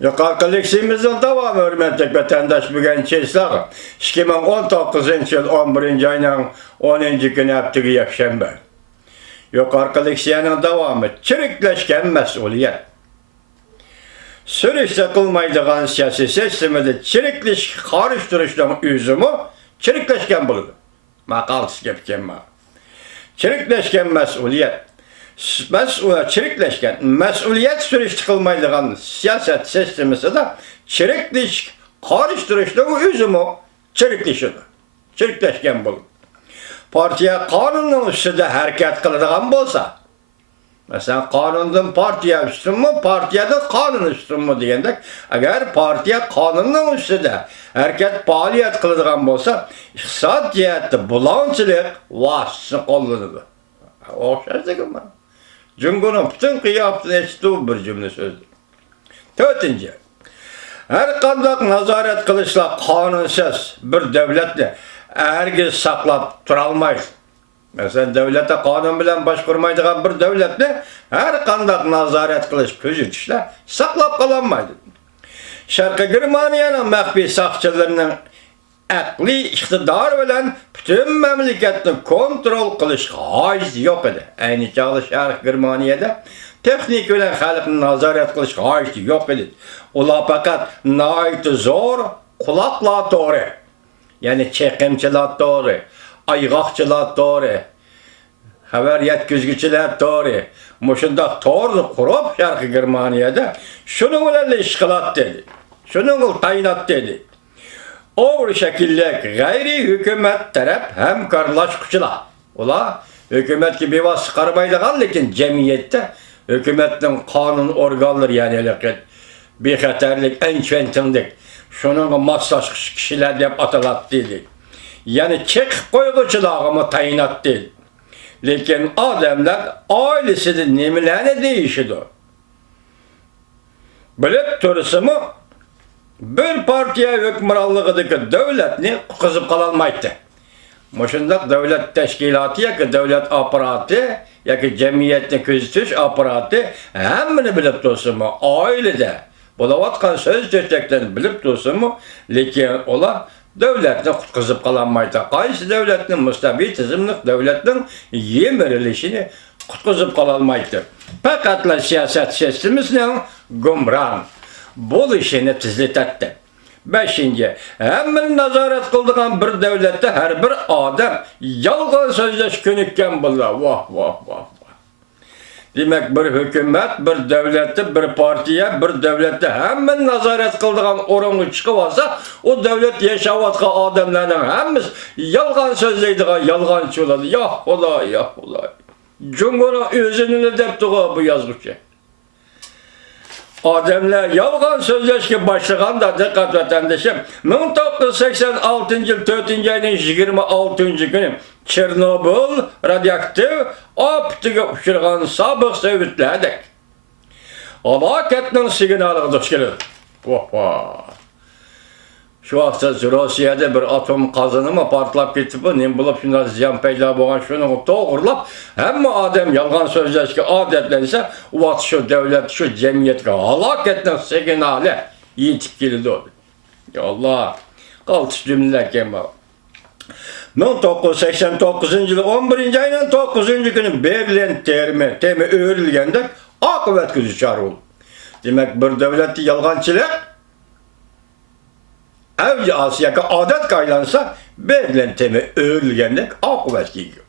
Yukarı leksiyimizin devamı hürmetlik vatandaş bugün çeslağı. 2019 yıl 11. ayının 10. günü haftığı yakşembe. Yukarı leksiyanın devamı çirikleşken mesuliyet. Sürüşte kılmaydıgan siyasi sistemide çirikleş karıştırıştan üzümü çirikleşken bulundu. Makalsız gepken ma. Çirikleşken mesuliyet. Çirikleşken mesuliyet sürüşte kılmaydıgan siyaset sistemisi de çirikleş karıştırıştan üzümü çirikleşken bulundu. Partiye kanunun üstünde hareket kıladigan bolsa, mesela kanundan partiye üstün mü, partiye de kanun üstün mü diyendek, eğer partiye kanunun üstünde hareket faaliyet kıladigan bolsa, iqtisad cihette bulançılık vasıtası kollanıdı. Oxşarsın mı? Cumhurun bütün kıyafetini eşittiği bir cümle sözdür. Dördüncü, her kandak nazaret kılışla kanunsuz bir devletle herkes saklap turalmayız. Mesela devlete kanun bilen başkurmaydıgan bir devletle her kandak nazaret kılış küzütüşle saklap kalanmaydı. Şarkı Germaniyanın mehbi sakçılarının akli iktidar bilen bütün memleketini kontrol kılış haiz yok idi. Aynı çağda Şarkı Germaniyada teknik bilen halkını nazaret kılış haiz yok idi. Ola fakat nait zor kulakla doğru. Yani çekimçiler doğru, aygakçılar doğru, haber yetkizgiciler doğru. Muşunda doğru kurup Şarkı Germaniyada şunun ile işgalat dedi. Şunun ile tayinat dedi. O şekilde gayri hükümet taraf hemkarlaşıkçılar. Ola hükümet gibi vas çıkarmaydıgan lekin cemiyette hükümetin kanun organları yani bir xatarlik, ençventinlik. Şunun masaj kişiler deyip atalat dedi. Yani çek koyguçulağımı tayinat dedi. Lekin adamlar ailesinin nemilerine değişiyor. Bilip tursumu bir partiye hükümranlığıdaki devletini kızıp kalalmaydı. Muşundak devlet teşkilatı ya ki devlet aparatı ya ki cemiyetini küzütüş aparatı hemmini bilip tursumu ailede bulavatkan söz çöçeklerini bilip dursun lekin ola devletini kutqızıp kalanmaydı. Qaysı devletinin müstavi tizimlik devletinin yemirilişini kutqızıp kalanmaydı. Fakatla siyaset sistemimizin gumran bol işini tizlit etti. Beşinci, hemen nazaret kıldıgan bir devlette her bir adam yalgan sözleş könükken buldu. Vah vah vah. Demek bir hükümet, bir devlette, bir partiye, bir devlette hemen nazaret kıldıgan oranı çıkıp olsa o devlet yaşavatkan adamların hemiz yalgan sözleydiği yalgancı oladı. Ya ola, ya ola. Cumhur'un özünü depti bu yazgıçı. Adamlar yalgan sözleşki başlayan da dikkat vatandaşım 1986 yıl 4. ayının 26. günü Çernobil radyoaktif optiga uçurgan sabık Sovetlerdik. Alaketinin signalı duş gelir. Şu vakti Rusya'da bir atom kazanı mı partlap ketip ne bulup şunlar ziyan peyda boğan şunu doğurlap hem adam yalgan sözleşki adetlense o vakti şu devlet şu cemiyetke alaketinin signalı yitip geldi oldu. Ya Allah kaltış cümleler kema. 1989 yılı 11. ayının 9. günü Berlin temi öğrilgende akıbet gücü çağrıldı. Demek bir devleti yalgancılık Evci Asya'ya adet kaylansa Berlin temi öğrilgende akıbet giyiyor.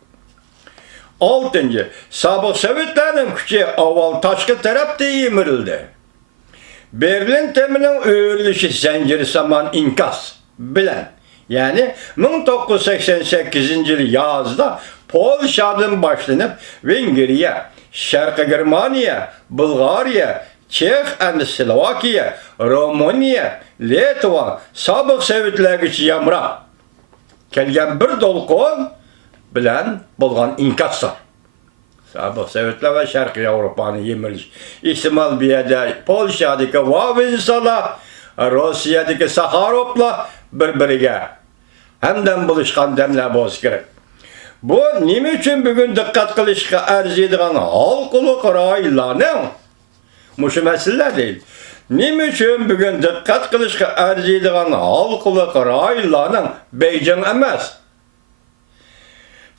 6. Sabık Sovetlerinin küçüğü aval taşkı tarafta yemirildi. Berlin teminin öğrilişi zinciri zaman inkas bilen. Yani 1988 yılı yazda Polşa'dan başlanıp Vengriya, Şarkı Germaniya, Bulgarya, Çek ve Slovakiya, Romanya, Litva, sabık Sovetler gücü yamra. Kelgen bir dolkon bilen bulgan inkaslar. Sabık Sovetler ve Şarkı Avrupa'nın yemiliş. İhtimal bir yerde Polşa'daki Wawinza'la, Rusya'daki Sakharov'la birbiriga hemden buluşkan demler boz gerek. Bu nime için bugün dikkat kılışka arziydiğen halkılık raylarının muşu meseleler değil. Nima uchun bugun diqqat qilishga arziydigan halqılık rayonlarning Beijing emas,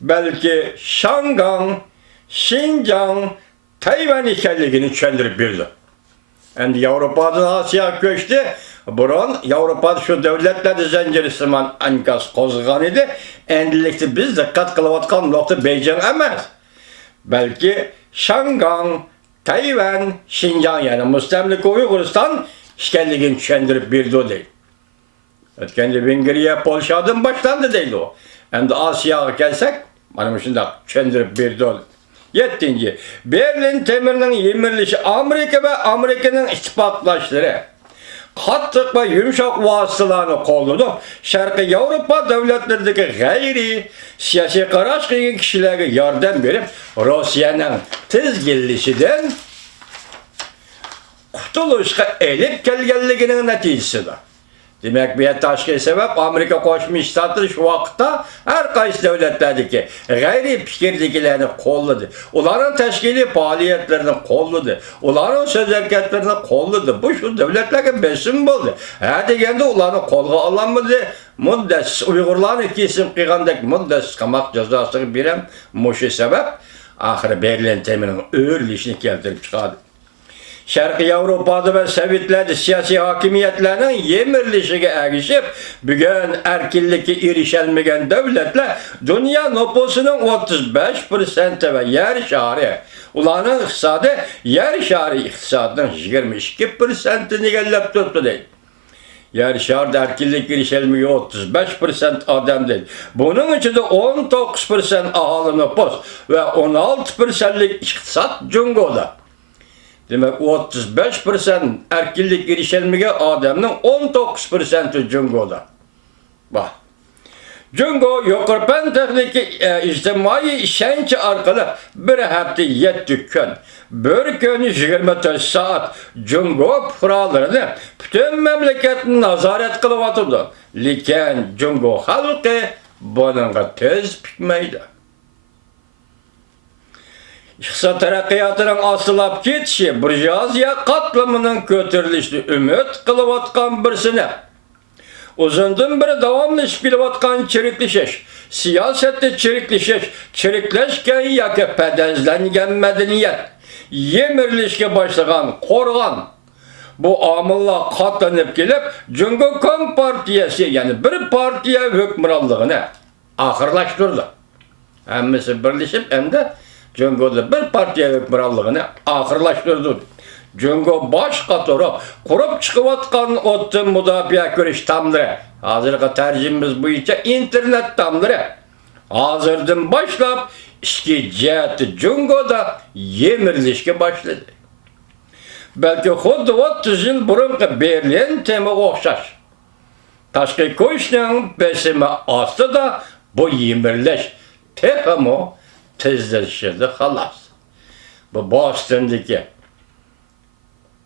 balki Shangang, Xinjiang, Tayvan ekanligini tushuntirib berdi. Endi Yevropadan Osiyoga ko'chdi. Burun Yevropada shu davlatlarda zanjirsimon ankas qo'zg'agan edi. Endilikda biz diqqat qilayotgan nuqta Beijing emas, balki Shangang, Tayvan, Xinjiang, yani mustamlika Uyg'uriston ekanligini tushuntirib berdi deydi. O'tganda Vengriya, Polshadan boshlandi deydi u. Endi Osiyoga kelsak, mana shunday tushuntirib berdi. 7. Berlin temirinin yemirilishi Amerika ve Amerika'nın ittifaklaşları qattiq ve yumshoq vasıtalarını qo'lladı. Sharqiy Avrupa devletlerindeki gayri siyasi qarash qilgan kishilarga yordam berib, Rossiyaning tizginlishidan qutulishga elib kelganligining natijasidir. Demek bir tashkil sebep Amerika Qo'shma Shtatlari şu vaqtda her qaysi davlatlardagi gayri fikrdagilarni qo'lladı. Ularning tashkiliy faoliyatlarini qo'lladı. Ularning so'z harakatlarini qo'lladı. Bu shu davlatlarga besim bo'ldi. Ha deganda ularni qo'lga ololmadi. Muddatsiz Uyg'urlarni kesim qilgandek muddatsiz qamoq jazosiga berem. Mushu sabab axir Berlin temirining o'rilishini keltirib chiqadi. Sharqiy Avropada ve Sovetlarda siyasi hakimiyetlerinin yemirilişine erişip bugün erkinlikka erişilmeyen devletler dünya nüfusunun 35% ve yer şari ularning iqtisodi yer şari iqtisodning 22%'ni egallab turibdi deydi. Yer şarida erkinlikka erişilmeyen 35% adam deydi. Bunun içinde 19% ahali nüfus ve 16%lik iqtisod Jungoda. Demek 35% erkinlik erişilmeye adamın 19% Jungo'da. Bak. Jungo yukarıdan texniki ictimai işenç arkalı bir hafta 7 gün. Bir gün 24 saat Jungo kurallarını bütün memleketin nazaret kılıvatıdı. Lekin Jungo halkı bununla tez bitmeydi. İqtisod taraqqiyotning osilab ketishi burjuaziya qatlamının ko'tarilishini umid qilayotgan birsini. Uzundan beri davomlashib kelayotgan chiriklashish, siyosatda chiriklashish, chiriklashgan yoki padazlangan madaniyat, yemirilishga boshlagan qo'rg'on. Bu omillar qatlanib kelib, Jungo Kompartiyasi, ya'ni bir partiya hukmronligini oxirlashtirdi. Hammasi birlashib endi Jungo'da bir partiya hukmronligini oxirlashtirdi. Jungo bosh qatori qurib chiqayotgan o'tin mudofaa ko'rish tamlari. Hozirgi tarjimamiz bo'yicha internet tamlari. Hozirdan boshlab ishki jihati Jungo'da yemirilishga boshladi. Balki xuddi 30 yil burungi Berlin temi o'xshash. Tashqi ko'chning besimi ostida bu yemirilish texmo tezleşirdi halas. Bu Boston'daki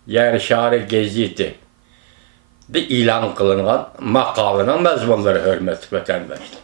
yer şari geziti de ilan kılınan makalının mezmunları hürmet vatandaşlar.